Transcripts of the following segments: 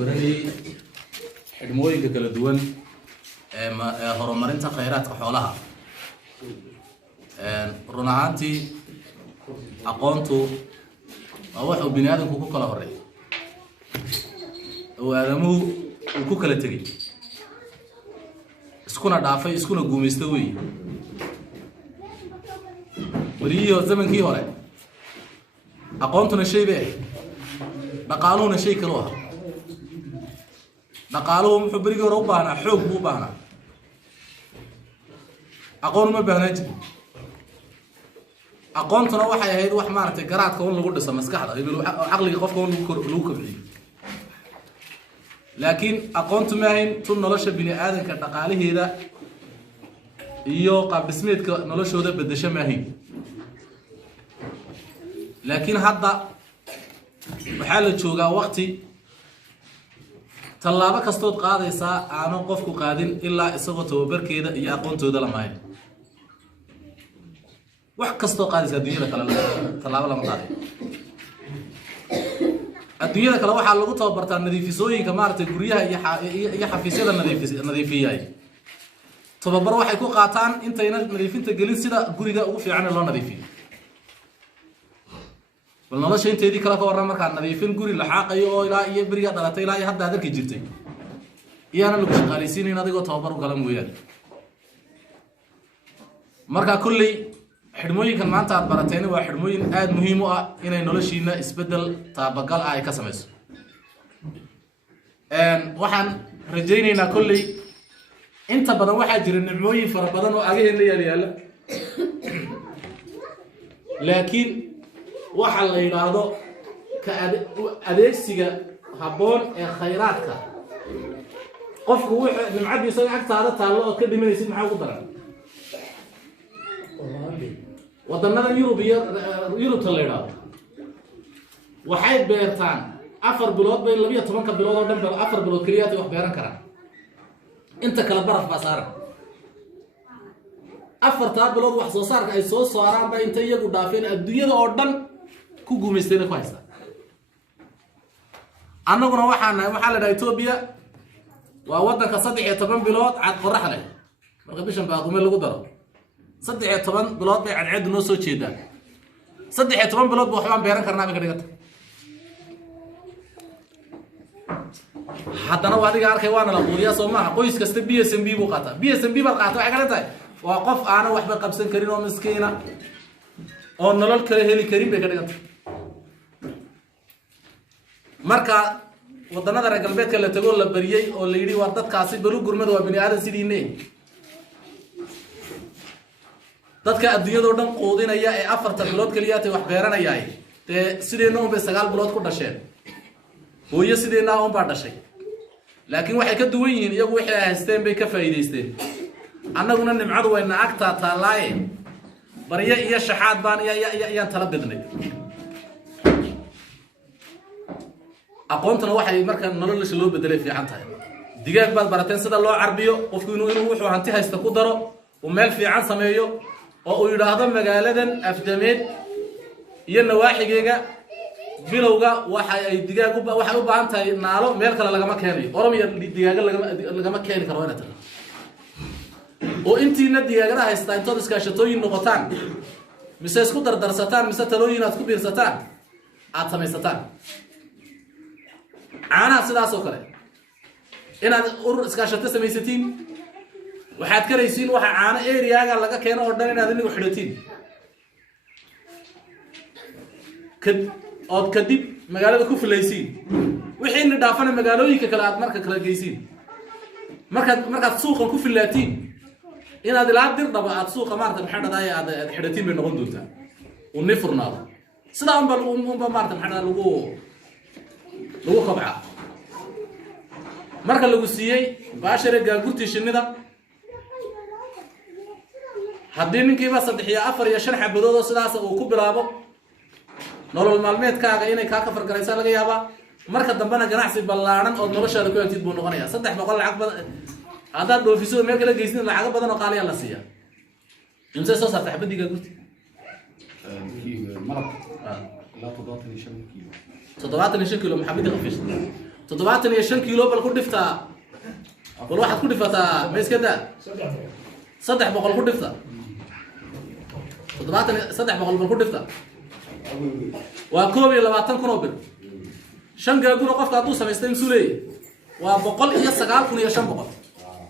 tababaranayay xidhmooyinka kala duwan horumarinta khayraadka xoolaha. run ahaantii aqoontu waa wax uu bini aadamku ku kala horeeyo oo aadamuhu uu ku kala tegay iskuna dhaafay iskuna guumaysta weeye. wariyihii zamankii hore aqoontuna shay bay ahayd, dhaqaaluhuna shay kale u ahaa. dhaqaaluhu muxuu berigii hore u baahnaa xoog buu u baahnaa, aqoon uma baahnaan jirin. aqoontuna waxay ahayd wax maaragtay garaadka un lagu dhiso, maskaxda caqliga qofka un lagu kobciyo. laakiin aqoontu ma ahayn tun nolosha bini aadanka dhaqaalaheeda iyo qaab dhismeedka noloshooda bedesho ma ahayn. laakiin hadda waxaa la joogaa waqti tallaabo kastood qaadaysaa aanu qofku qaadin ilaa isagoo tababarkeeda iyo aqoontooda la maayo. wax kastoo qaadaysa adduunyada kale tallaabo lama qaaday. adduunyada kale waxaa lagu tababartaa nadiifisooyinka maaragtay guryaha iyo xafiisyada nadiifiyay. tababar waxay ku qaataan intayna nadiifinta gelin sida guriga ugu fiican loo nadiifiyo. bal nolosha inteedii kale ka warran markaa nadiifin guri la xaaqayo oo ilaa iyo beriga dhalatay ilaa iyo hadda adarki jirtay iyaana lagu shaqaalaysiinayn adigoo tababar u gala mooyaane. marka kulley xidhmooyinkan maanta aad barateen waa xidhmooyin aada muhiim u ah inay noloshiina isbedel taabagal ah ay ka samayso. waxaan rajaynaynaa kolley inta badan waxaa jira nicmooyin fara badan oo agaheena yaala laakiin waxa la yidhaahdo ka adeegsiga habboon ee khayraadka qofku wuxuu nimcadii isaga agtaada taallo oo ka dhimanaysid maxaa ugu daran. wadannada yurubta la yidhaahdo waxay beertaan 4 bilood bay 12 bilood oo dhan 4 bilood keliya ay wax beeran karaan, inta kala baraf baa saaran. 4 bilood wax soo saarka ay soo saaraan bay inta iyagu dhaafeen adduunyada oo dhan ku guumaysteen ku haystaan. annaguna waxaa la dhahaa Ethiopia waa wadanka 13 bilood cad qorax leh, marka bishan baaqume lagu daro 13 bilood bay cadceedu noo soo jeedaan. 13 bilood buu waxbaan beeran karnaa bay ka dhigata. haddana waa adiga arkay waana la quudiyaa soo maaha. qoys kasta BSMB buu qaataa. BSMB baad qaata waxay kala tahay waa qof aanan waxba qabsan karin oo miskiina oo nolol kale heli karin bay ka dhigata. marka wadannada reer galbeedka la tago la bariyay oo la yidhi waa dadkaasi balu gurmada waa bini aadan sidiine. dadka adduunyadoo dhan quudinaya ee 4 bilood keliya ay wax beeranayay dee sideena un bay 9 bilood ku dhasheen. hooyo sideena un baa dhashay. laakiin waxay ka duwan yihiin iyagu wixii ay haysteen bay ka faa'iideysteen. annaguna nimcadu wayna agtaa taalaaye barya iyo shaxaad baan iyaan tala bidnay. aqoontuna waxay marka nolosha loo bedelay fiican tahay. digaag baad barateen sida loo carbiyo, qofku inuu wuxuu hanti haysta ku daro uu meel fiican sameeyo oo uu yiraahdo magaaladan afdameed iyo nawaaxigeega bilowga waxa ay digaag waxay u baahan tahay naalo meel kale lagama keenayo. oromiya digaaga lagama keeni karo inta oo intiina digaagada haysta intood iskaashatooyin noqotaan mise isku dardarsataan mise talooyin aad ku biirsataan aad samaysataan. caanaha sidaas oo kale inaad urur iskaashato samaysatiin waxaad karaysiin waxa caano area-ga laga keeno oo dhan inaad inigu xidhatiin ood kadib magaalada ku filaysiin. wixiina dhaafana magaalooyinka kale aad marka kala geysiin. markaad suuqan ku filaatiin inaad ilaa dirdhaba aad suuqa maarta maxaa dhadaay aad xidhatiin bay noqon doontaa uu ni furnaado. sidaa unba maarta maxaa lagu kobca. marka lagu siiyey baashare gaagurtii shinnida haddii ninkiiba 3 iyo 4 iyo 5 xabadood oo sidaas uu ku bilaabo nolol maalmeedkaaga inay kaa ka fargaraysaa laga yaabaa. marka dambena ganacsi ballaaran oo noloshaada ku hagtid buu noqonayaa. 300 lacag badan haddaad dhoofiso meel kala geysin lacag badan oo qaaliya la siiyaa. imse soo saarta xabadii gaagurtii malab لا 25 كيلو 25 كيلو محمد قفش تضبعتني يشن كيلو بالكل دفتا والواحد كل دفتا ما يسكت صدح بقول كل دفتا تضبعتني صدح بقول بالكل دفتا وكوبي لبعتن كنوبر شن جاكورو قف كاتو سمستين سولي وبقول إياه سجال كوني يشن بقول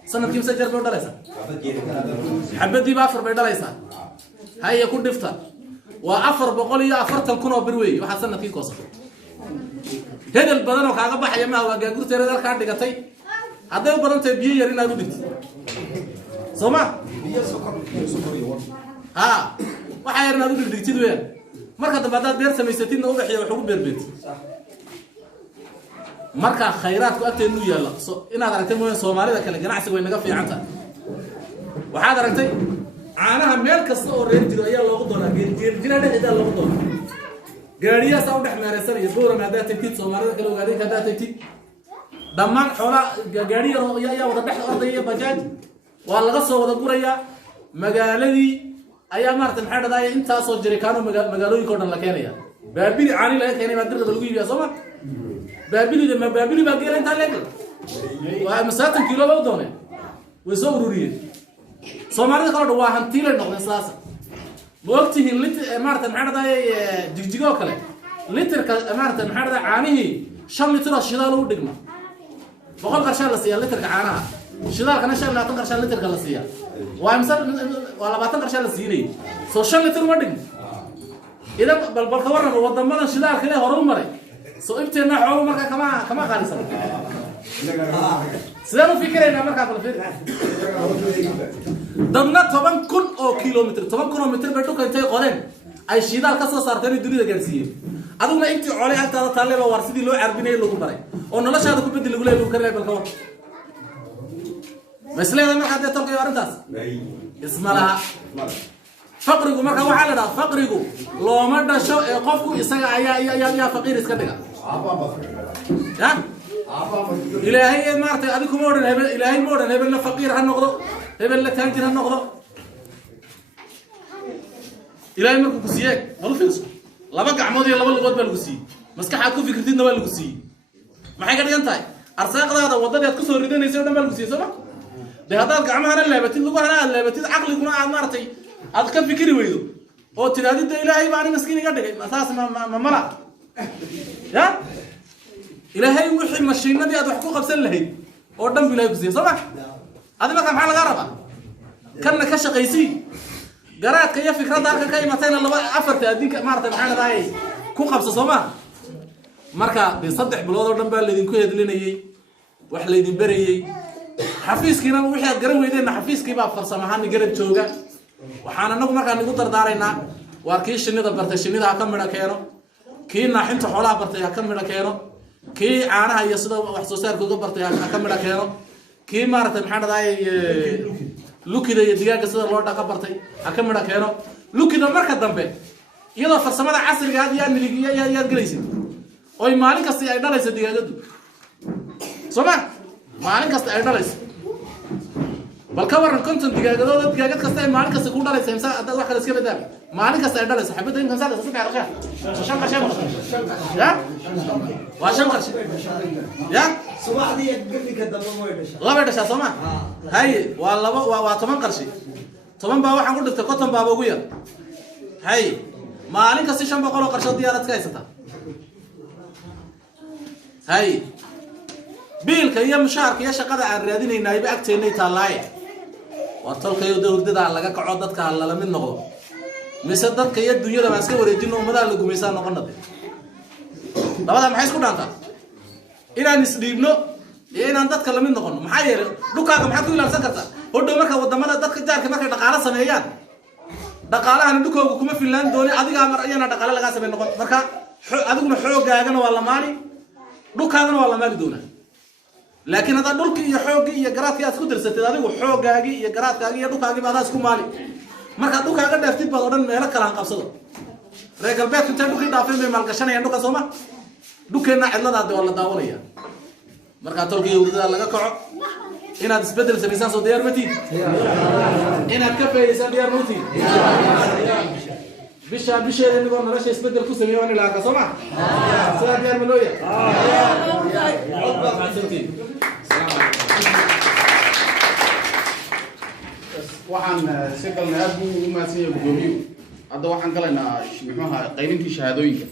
سنة كم سجل بيودا ليسا حبدي بافر بيودا ليسا هاي يكون دفتا وأفر بقول إياه أفرتن كنوبر وي وحسنا كي قصة هذا البدن وكذا بحياة ما هو جاكور ترى ذا كان دكتي هذا البدن تبيه يرينا روديت سمع وحيرنا روديت دكتي دوين مركز بعدات بير سميستين أو بحياة وحقوق بيربيت مركز خيرات وقت إنه يلا إن هذا رتين وين سومالي ذا كله جناح سوي نقف في عنتا وهذا رتين أنا هم ملك الصور رينجر يا الله قدونا جيل هذا إذا الله قدونا قارية ساود حمار سري يدور ما ده تكتير سومالي ذا كله قاري كذا تكتير دمان حولا قارية يا وده تحت أرضية بجاج والله قصة وده قرية مجالدي أيام مرت محل ده أنت أصل جريكانو مجالو يكون لك يعني بابيلي عاني لك يعني ما تقدر تلقيه يا سما بابيلي لما بابيلي باقي أنت لك ومسافة كيلو بودونه وزوروريه سومالي كله واحد تيل النقطة سلاسة وقته اللي مرت محل ده جيجيكو كله لتر مرت محل ده عانيه شم لتر الشدال ودقمة بقول قرشان لسيا لتر عانها الشدال كنا شام لا تنقرشان لتر كلسيا وامثال ولا باتن قرشان لسيني سو شم لتر ودقمة إذا بالكورنا وضمنا الشدال كله هرم مري سو ابتنا حول مركا كما خالص سلام فكرة مركا بالفكرة ضمنا 8 كن أو كيلومتر 8 كيلومتر بدو كنتي قرن أي شدال كسر صارتني الدنيا جالسين أدونا أنت على أنت طالع وارسدي لو عربيني لو كبري أو نلاش هذا كبد اللي يقوله لو كريه بالكور مثل هذا ما حد يترك يوارنتاس اسمه لها فقركم ما كانوا حالنا فقركم لو ما دشوا قفكم يسقى يا فقير إسكندر ها إلهي مارت أبيكم مودن إلهي مودن هبلنا فقير هالنقطة هبلنا تاجر هالنقطة إلهي مركو كسيك والله فيس لا بقى عمودي لا بقى بالكسي مسك حاكو فكرتين ده بالكسي ما حاجة دي أنتاي أرساق ده وضد يتكسر ردين يصير ده بالكسي سما ده هذا الجماعة هنا اللي بتيجي هنا اللي بتيجي عقلك ما عمارتي هذا كم فكري ويدو أو تنادي ده إلهي بعني مسكين قدك أساس ما ملا يا إلهي وحي مشينا دي أدو حقوق بسن لهي أردم بلا يكسي سما هذا ما كان حال غربة كنا كشقيسي قرأت كيف فكرة دارك كي مثلا لو عفرت أديك مارت معنا ذاي كو خبص صما مركا بيصدح بالوضع دنبا اللي دين كويد لنا يي وحلا يدين بري حفيز كنا وحي قرن ويدين حفيز كي باب فرصة مهاني قرب توجا وحنا نقول مركا نقول دارينا واركيش النيدا برتش النيدا هكمل كيرو كي نحنت حولها برتي هكمل كيرو كي عانها يصير وحسوسير كوجا برتي هكمل كيرو كي مارت معنا ذاي لوكي ده يديها قصة الورد أكبرتي أكمل كيرو لوكي ده مركز دمبه يلا فرسمة عصر قاعد يعمل يا جليسي أي مالك أصلي أيضا ليس ديها جدو سمع مالك أصلي أيضا ليس بالكبر الكونتنت ديها جدو ديها جد كستي مالك أصلي كودا ليس إنسان أدى واحد أسكيب ده مالك أصلي أيضا ليس حبيت إنك إنسان أسكيب عرشة شام كشام يا واشام كشام يا صباح دي قبل كده ما يدش لا بدش سمع هاي والله واتمن قرشي تمن بقى waxaan ku dhigtay qotan baaba ugu yar hay maalin kasta 500 qarsho diyaarad ka haysata hay biilka iyo mushaarka iyo shaqada aan raadinaynay ba agteenay taalaay waa talkayo dawladda laga kaco dadka la mid noqdo mise dadka iyo dunyada ma iska wareejin ummadaha la gumaysan noqonada labada maxay isku dhaantaa inaan isdhiibno inaan dadka la mid noqono maxay yeelay dhulkaaga maxaad ku ilaalsan kartaa hodhow marka wadamada dadka jaarka markay dhaqaale sameeyaan dhaqaalahan dhulkooda kuma filaan doonay adiga mar ayana dhaqaale laga sameeyo noqon marka adiguna xoogaagana waa la maali dhulkaagana waa la maali doonaa laakiin hada dhulkii iyo xoogii iyo garaadkii aad ku dirsatay adigu xoogaagii iyo garaadkaagii iyo dhulkaagii baad isku maali marka dhulkaaga dhaaftid baad oran meel kala aan qabsado reer galbeedka inta dhulkii dhaafay may maalgashanayaan dhulka Soomaa dhulkeena cidladaad waa la daawanaya marka tolkii wadada laga kaco inaad isbedel sameeysan soo diyaar ma tiid inaad ka faa'iideysan diyaar ma tiid bisheeda inagoo nolosha isbedel ku sameeyo waan ilaa ka soo ma sidaa diyaar ma loo yahay waxaan si galnay aad buu u mahadsan yahay guddoomiyu hadda waxaan galaynaa muxuuha qaybintii shahaadooyinka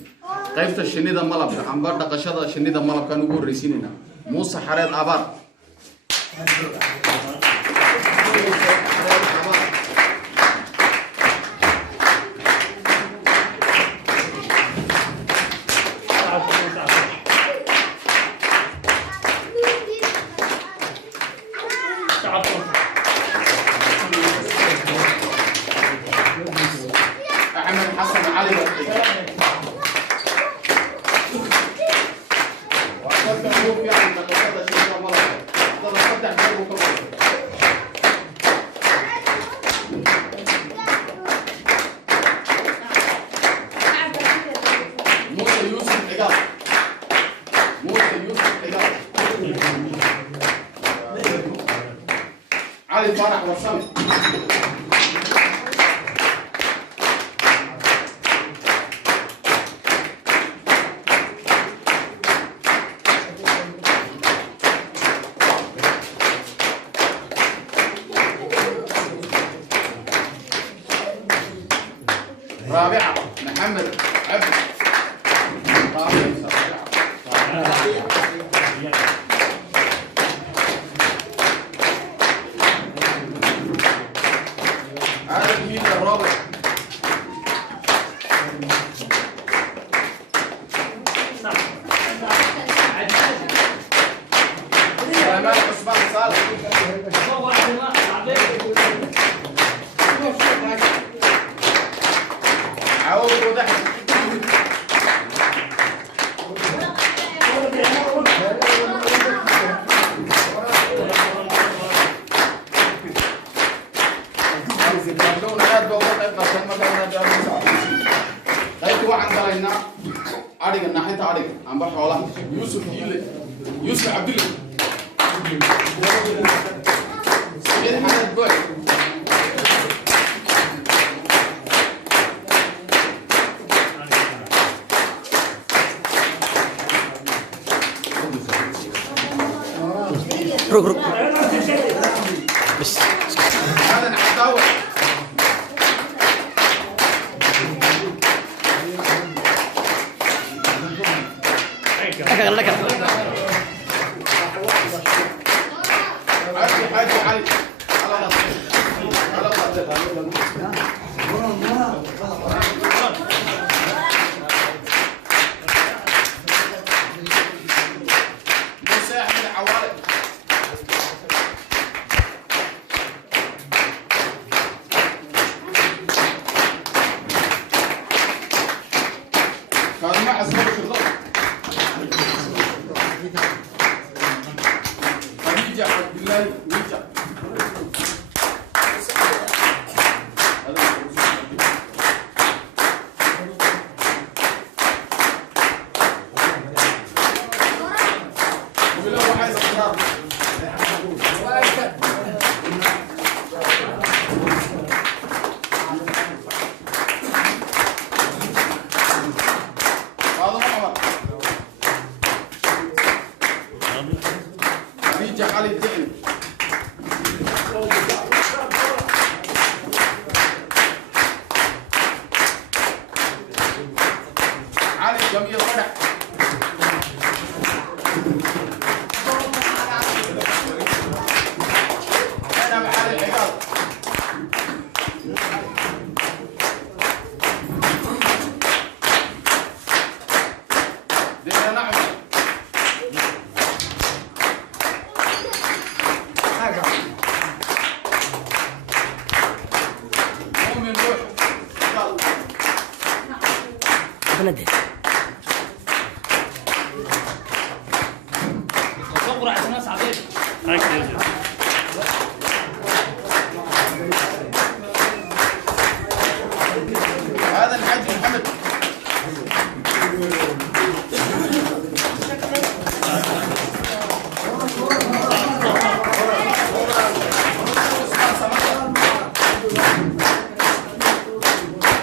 qaybta shinnida malabka amba dhaqashada shinnida malabkaan ugu horreysiinaynaa muuse xareed abaar أحمد حسن علي علي فرح وسام رابعة محمد عبد هذا الجيل الرابع سليمان عثمان صالح عوض وضحك قيت وعن قلنا أريق الناحية أريق عم بحوله يوسف يلي يوسف عبد الله سعيد حمد بوي روك هذا نحتاوي لك حاجي علي على موسى احمد عوالي كان مع اسمه شغل خديجة عبد الله ويجا خديجة علي الدين علي جميل فرح أنا معالي العقال دينا نعم مؤمن روح بلدي تقرأ ناس عبيد هذا الحاج محمد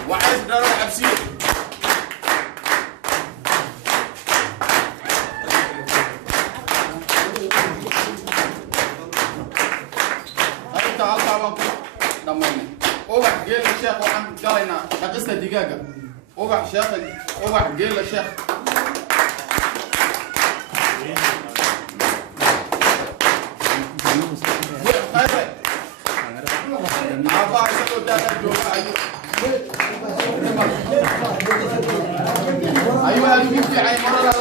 وعايز نروح جيل الشيخ وحن قالنا نقصنا دقيقة وقع شيخ وقع جيل الشيخ أيوة أجيب في عين مرة لا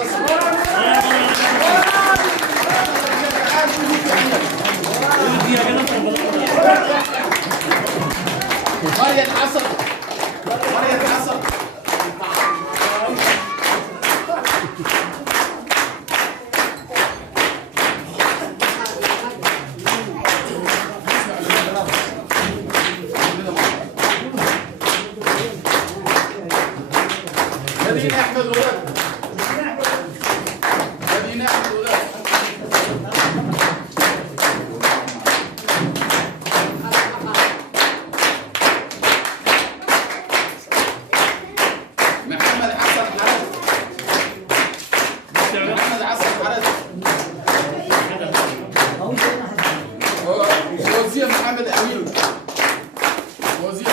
مريم عصر مريم عصر مدينة أحمد ولاد مدينة أحمد ولاد محمد حسن حرز محمد حسن حرز وزير محمد أمين وزير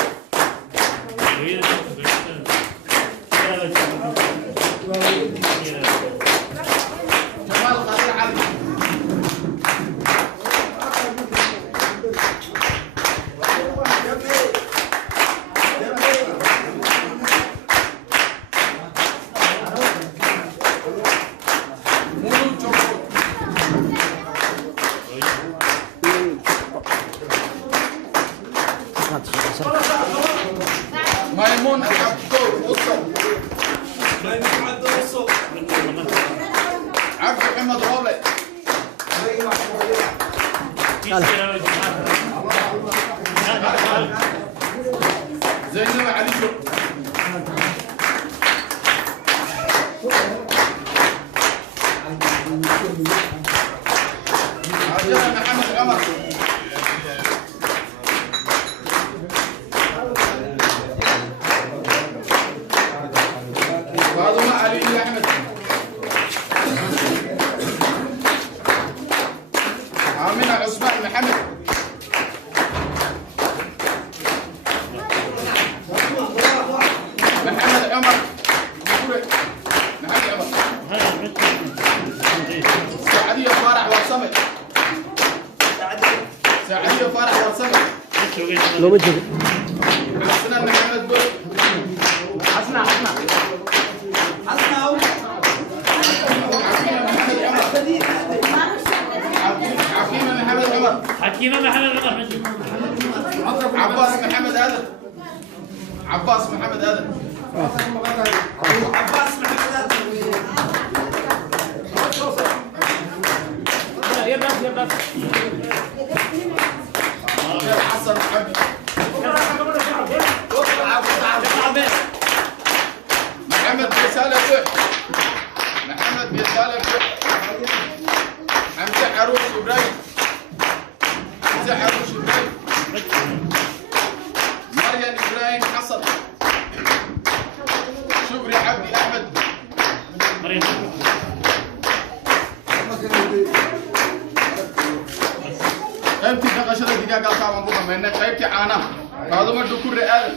جمال قادر علي ميمون عبدو وصل عبد محمد رولي زينب علي عجل محمد عمر فاطمة علي أحمد آمنة عثمان محمد محمد عمر محمد عمر سعدية فرح وصمت سعدية فرح وصمت لو بدك حسنا محمد بول حسنا حكيمة محمد عمر حكيمة محمد عمر عباس محمد آدم عباس محمد آدم عباس محمد آدم يلا حسن محمد محمد بيسالة بوح محمد بيسالة بوح حمزة عروس إبراهيم حمزة عروس إبراهيم مريم إبراهيم حسن شكري عبدي أحمد مريم قيمتي نقشة دقيقة قال كمان قلنا ما إنك قيمتي عانا هذا ما دكتور رئال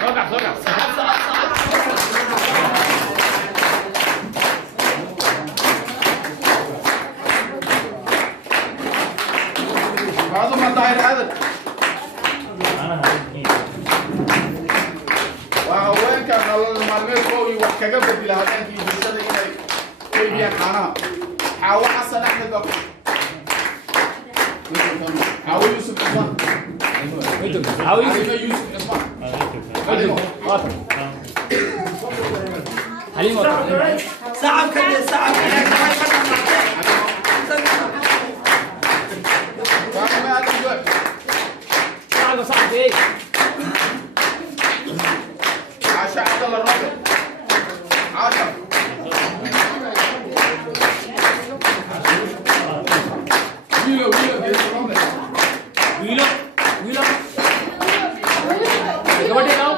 توقع هذا ما طاير هذا وين كان المعلمين قوي وحكا قبل لها كان في جلسة إلى كيف يحانا حاول حسن أحمد بكر حاول يوسف عثمان حاول يوسف عثمان حليم ساعة كده ساعة فاهم هذا الجوع صعب ايه عاشا عبد الله الرابع عاشا ويلو ويلو कबड्डी आओ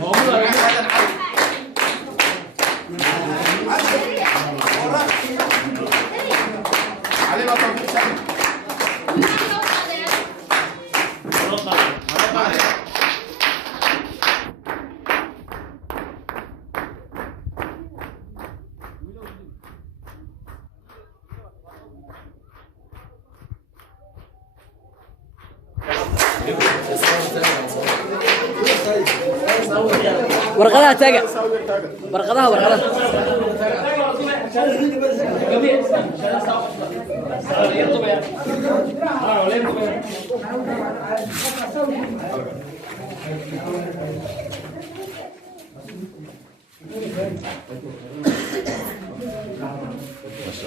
मोहम्मद هذا العدل ورقدها تاجع ورقدها ما شاء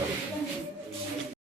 الله.